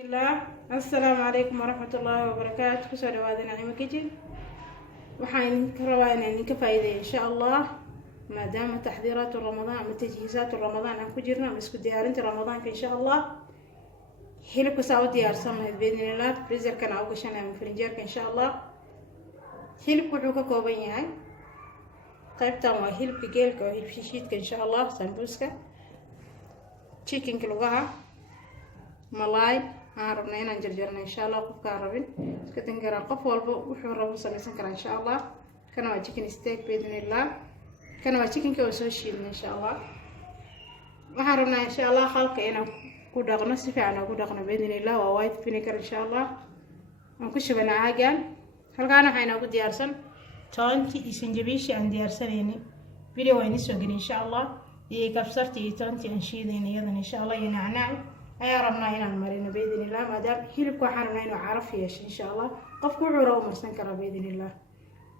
الله السلام عليكم ورحمة الله وبركاته. كسر وادنا عيما كيجن وحين كروان يعني كفايدة إن شاء الله ما دام تحضيرات رمضان وتجهيزات رمضان عن كجرنا بس كديارين رمضان إن شاء الله حلو كساو ديار سمه بإذن الله فريزر كان عوقشنا من فرنجير إن شاء الله حلو كحوكا كوبين يعني قيبتا وحلو كجيل كوهيل شيشيت إن شاء الله سامبوسكا تشيكن كلوغاها ملاي عربنا هنا نجرجرنا إن شاء الله قف كهربين كتن قرا قف والبو وحور سميسن كرا إن شاء الله كانوا تشيكن ستيك بإذن الله كانوا تشيكن كوسوشيل إن شاء الله وحرمنا إن شاء الله خلق هنا كودقنا سفعنا كودقنا بإذن الله ووايد فينيكر إن شاء الله ونكش بنا عاجل هل كان حين أقول ديارسن تونتي يسنجبيش عن ديارسن يعني فيديو وين سوقين إن شاء الله يكبسرتي تونتي أنشيدين يدن إن شاء الله ينعنع ayaa rabnaa inaan marino باذن الله maadaama hilibku waxaan rabnaa inuu caraf yeesho insha Allah qofku wuxuu rabo marsan kara باذن الله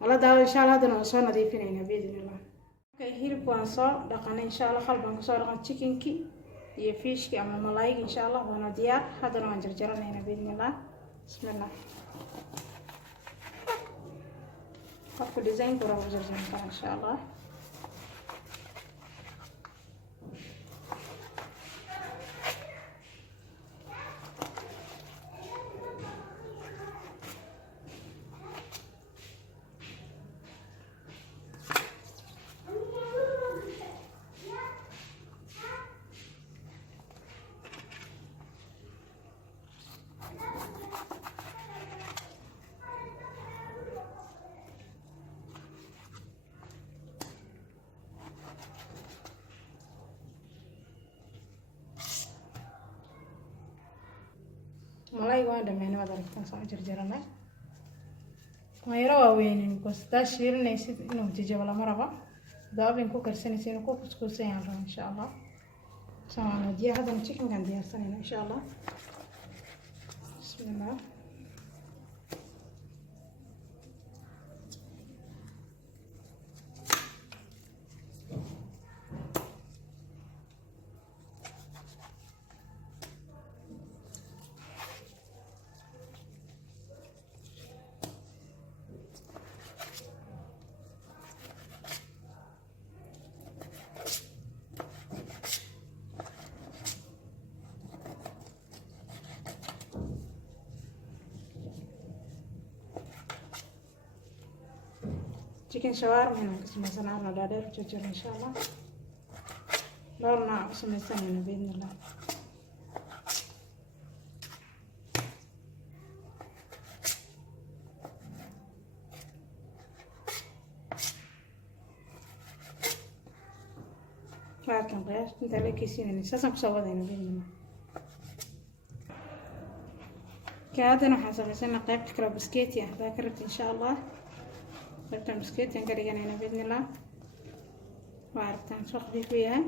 wala daawo insha Allah hadana soo nadiifinayna باذن الله hilibku waan soo dhaqanay insha Allah qalban ku soo dhaqan chickenki iyo fishki ama malaayga insha Allah waana diyaar hadana waan jarjaranayna باذن الله bismillah qofku design ku rabo jarjaran insha Allah ملاي واحد من هذا ركتان صار جرجرنا ما يروى وين بس تاشير نيسي إنه تيجي ولا مرة دابين كوكر سنة كوكس كوسين إن شاء الله سواء دي هذا التشيكن كان دي سنة إن شاء الله بسم الله chicken shawarma هنا قسمنا على دادر جرجر إن شاء الله دورنا قسمنا هنا بإذن الله لكن غير انت لك يسين اساسا كسوده هنا بإذن الله كادنا حسب قيبت كرا بسكيتي هذا كرت إن شاء الله قبتان بسكيت ينقرينا هنا بإذن الله وعرفتان سوق دي فيها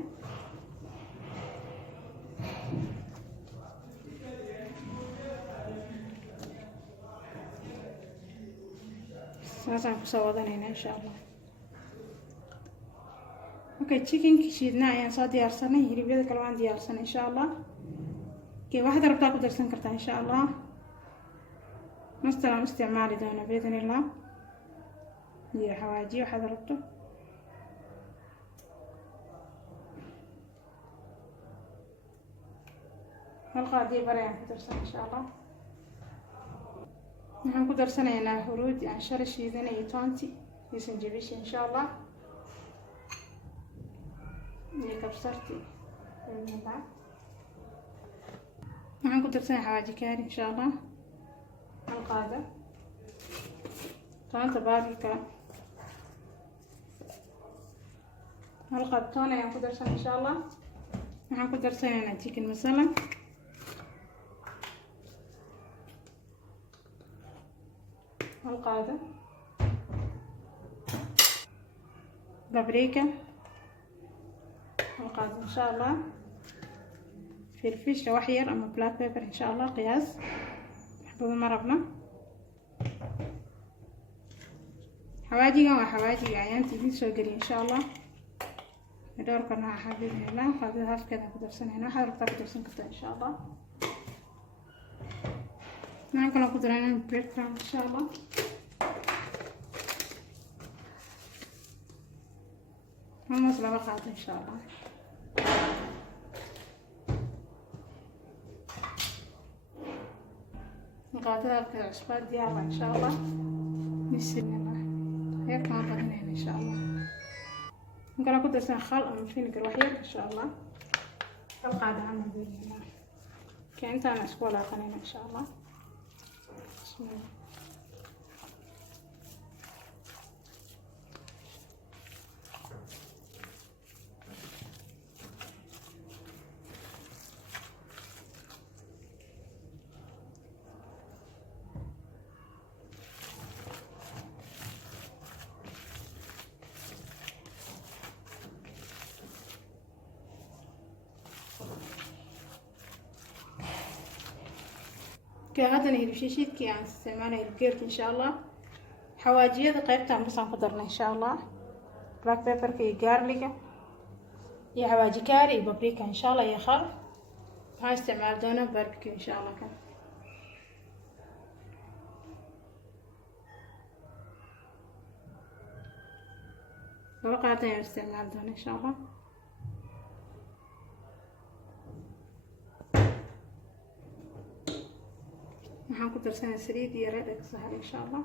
ساسا كسوضان هنا إن شاء الله اوكي تشيكن كشيدنا ayaan soo diyaarsanay hilibada kale waan diyaarsanay insha Allah kii waxaad rabtaa ku darsan kartaa insha Allah مثلا استعمالي دونا بإذن الله هي حواجي وحضرته هالقاعدة بريان كدرسنا إن شاء الله نحن كدرسنا هنا هرود يعني شرش يدنا يتونتي يسنجبيش إن شاء الله يكبسرتي بإذن الله نحن كدرسنا حواجي كاري إن شاء الله هالقاعدة طبعا تبارك هالقطونة يعني كدرسنا إن شاء الله نحن كدرسنا نتيجة مثلا هالقاعدة بابريكا هالقاعدة إن شاء الله فلفل وحير أما بلاك بيبر إن شاء الله قياس حبوب مربنا حواجي وحواجي عيان تيجي سوقري إن شاء الله ندور كنا حبيبنا الله خذها في كذا كدرسنا هنا حضرتك كدرسنا كذا إن شاء الله waxaan kaloo ku daraa bread crumb insha allah. almost laba qaado insha allah. qaadada halka cusbaa diyaar ah insha allah. bismillah heer kaan badinayna insha allah. waxaan ku darsan khal ama vinegar wax yar insha allah. hal qaado camal bismillah كأنتنا اسكولا قنينة إن شاء الله. بسم الله. هذا الهيرشيشيت كي عن استعماله الجيرك إن شاء الله. حواجية قيبتها بس قدرنا إن شاء الله. بلاك بيبر كي جارليك يا حواجي كاري بابريكا إن شاء الله يا خل. هاي استعمال دونه باربيكيو إن شاء الله كان. وقعتين استعمال دونه إن شاء الله. waxaan ku darsanaa saliid iyo reed ka sahar insha Allah.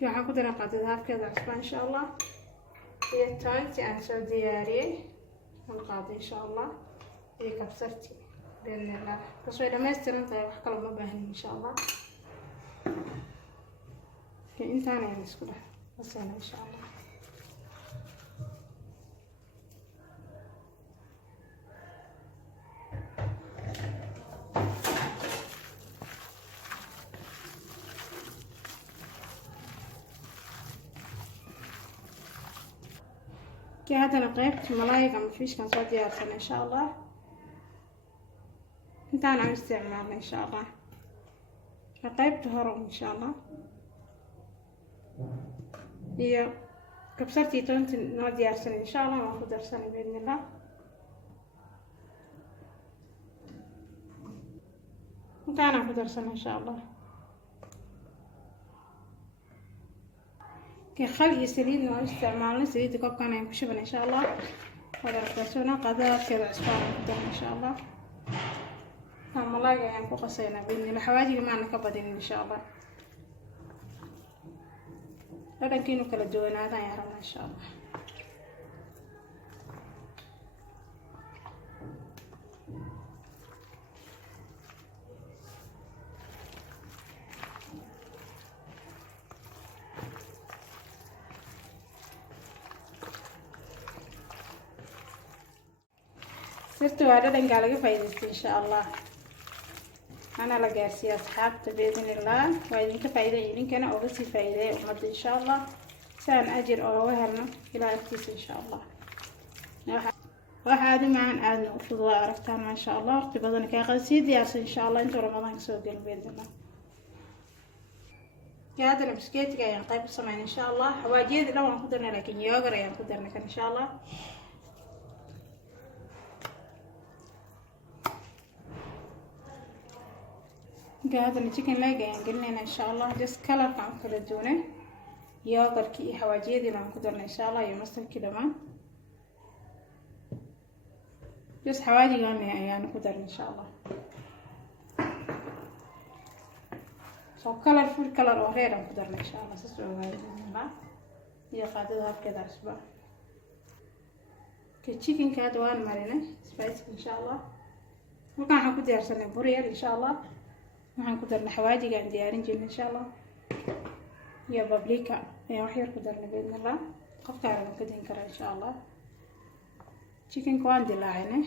waxaan ku daraa qaadada halkeeda cusba insha Allah. iyo taanti aan soo diyaariyay hal qaado insha Allah. iyo kabsarti bismillah kasoo dhameystiran tahay wax kale ma baahnin insha Allah. intaan ayaan isku dhaxayna insha Allah. هذا القيب ملايق أما فيش كان صوت يارسل إن شاء الله. انت أنا عم استعمالنا إن شاء الله. القيب تهرب إن شاء الله. هي كبسرتي تونت نود يارسل إن شاء الله ما أخذ أرسل بإذن الله. انت أنا أخذ أرسل إن شاء الله. كخلي سليد ما استعمالنا سليد كوب كان يمشيبنا إن شاء الله. هذا ركزونا قدر كذا عصفان قدام إن شاء الله. هم الله يعني فوق سينا بإذن الله حواجي ما نكبدين إن شاء الله. هذا كينو كلا جوانا هذا يا رب إن شاء الله. سرتوا هذا قال فايدة إن شاء الله. أنا لقاسي أصحابته بإذن الله وإذن كفايدة يمكن أنا أوصي فايدة ومد إن شاء الله سان أجر أو وهرنا إلى أكتس إن شاء الله. وهذا معنا أذن أفضل عرفتها ما شاء الله وقت بدنا كغسيل ياس إن شاء الله أنتوا رمضان سوق بإذن الله. هذا البسكيت جاي نقيب السمين إن شاء الله. حواجيد لو نقدرنا لكن يوغر يعني نقدرنا إن شاء الله. هذا التشيكن لاج قلنا إن شاء الله جس كلر كان كله دونه ياقر كي حواجيه دي لان قدرنا إن شاء الله يمثل كده ما جس حواجي يعني قدرنا إن شاء الله سو كلر فول كلر وغيره قدرنا إن شاء الله سسوا هذا ما هي قاعدة كده أسبوع كتشيكن كادوان مرينا سبايس إن شاء الله وكان حكود يرسلنا بوريال إن شاء الله waxaan ku darnay xawaajiga aan diyaarin jirnay insha Allah iyo bablika ayaan wax yar ku darnay bidna Allah qofka aan ka din kara insha Allah chicken ko aan dilaacnay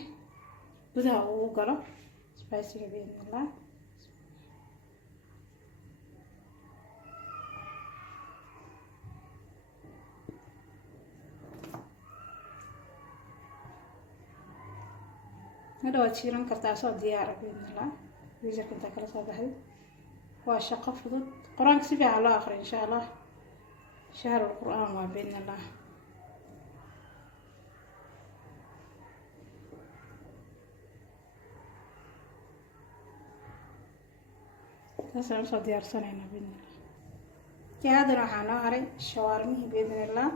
gudaha uu galo spicy bidna Allah هذا وشيران كرتا soo diyaar bidna Allah إذا كنت كلا صباحي وشقة فضل قرآن سبع على آخر إن شاء الله شهر القرآن وبإذن الله taasaan usoo diyaarsanaynaa biidnillah. haddana waxaa noo haray shawaarmihii biidnillah,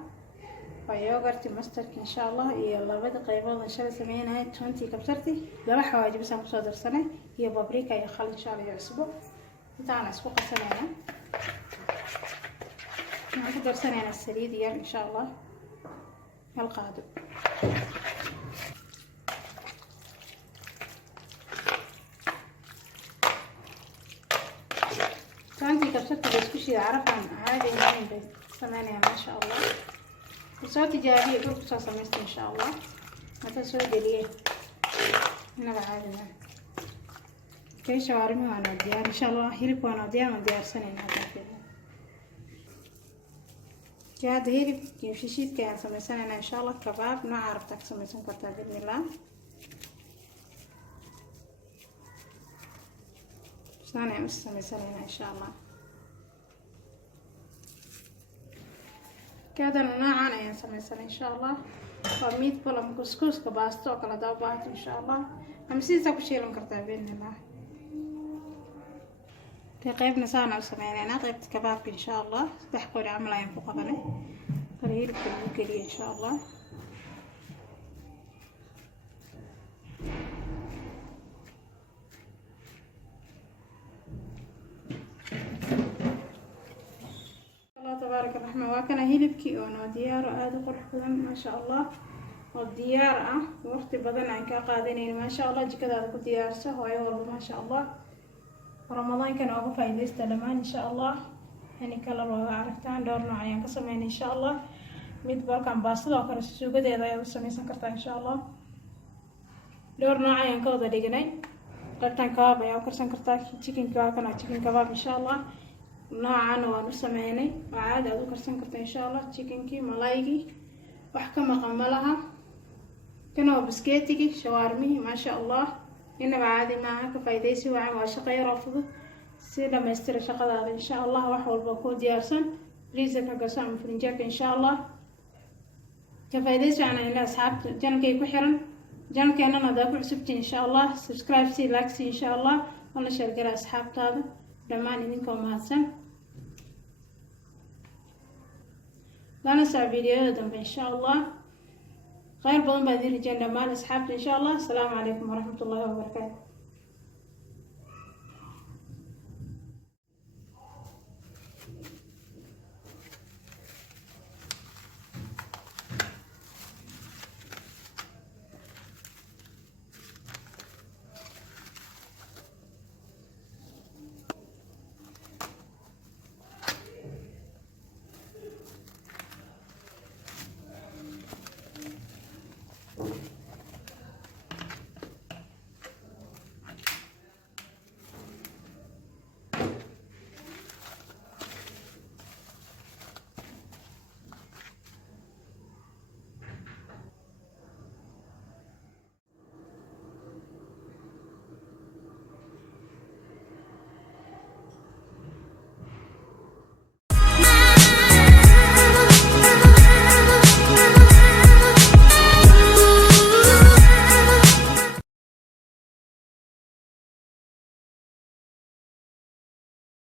waa yogurti mastarki insha allah, iyo labada qaybood aan shalay sameynay tuntii kabsarti, laba xawaaji bas aan kusoo darsanay, iyo babrika iyo khal insha allah iyo cusbo. intaan isku qasanayna waxaan ku darsanaynaa saliid yar insha allah, hal qaado. tuntii kabsarta la isku shiiday carafan caadi ahayn bay sameynayaan maasha allah. soo tijaabiye dhulku soo samaysta insha allah. hada soo geliyey inaba caadi ah. kay shawaarmi waa noo diyaar insha allah. hilibka waa noo diyaar, waan diyaarsanaynaa hadda. hadda hilib iyo shishiidka ayaan samaysanaynaa insha allah. kabaab nooca rabtaa ka samaysan kartaa biidnillah. saan ayaan u samaysanaynaa insha allah. haddana noocan ayaan samaysanay insha allah. waa meatball ama kuskuuska baasto oo kale hadaa u baahato insha allah, ama sidiisaa ku shiilan kartaa biidnillah. qaybna saana u sameynaynaa, qaybta kabaabka insha allah. 3 qori camal ayaan ku qabanay, kala hilibka lagu geliyo insha allah. tabaaraka raxmaan. waa kana hilibkii oo noo diyaar oo aada u qurux badan maasha allah, oo diyaar ah. waqti badan aan kaa qaadanayn maasha allah. jikadaada ku diyaarso hooyo walba maasha allah. ramadaankan ooga faa'iidaysta dhammaan insha allah. yani kala looga aragtaan dhowr nooc ayaan ka sameynay insha allah. mid balkan baastada oo kale suugadeeda ayaad u samaysan kartaa insha allah. dhowr nooc ayaan ka wada dhignay. qaybtan kabaab ayaa u karsan kartaa. chicken kabaabkan waa chicken kabaab insha allah. noocan waan u sameynay oo caadi aad u karsan karta insha allah. chickenkii, malaygii, wax ka maqan ma laha. kana waa biskeetigii, shawaarmihii maasha allah. inaba caadi maaha, ka faa'iidaysi wacan. waa shaqo yaroo fudud, si dhamaystira shaqadaada insha allah. wax walba kuu diyaarsan, freezerka gaso ama frinjeerka insha allah. ka faa'iidaysi wacan ina asxaabta janalkay ku xiran. janalkeenana hadaa ku cusubtiin insha allah, subscribe si like si insha allah. wana share gara asxaabtaada dhammaan idinkoo mahadsan. lana saa fiidiyoda dambe insha allah. khayr badan baa idin rajeen dhammaan asxaabta insha allah. asalaamu calaykum waraxmatullaahi wabarakaatu.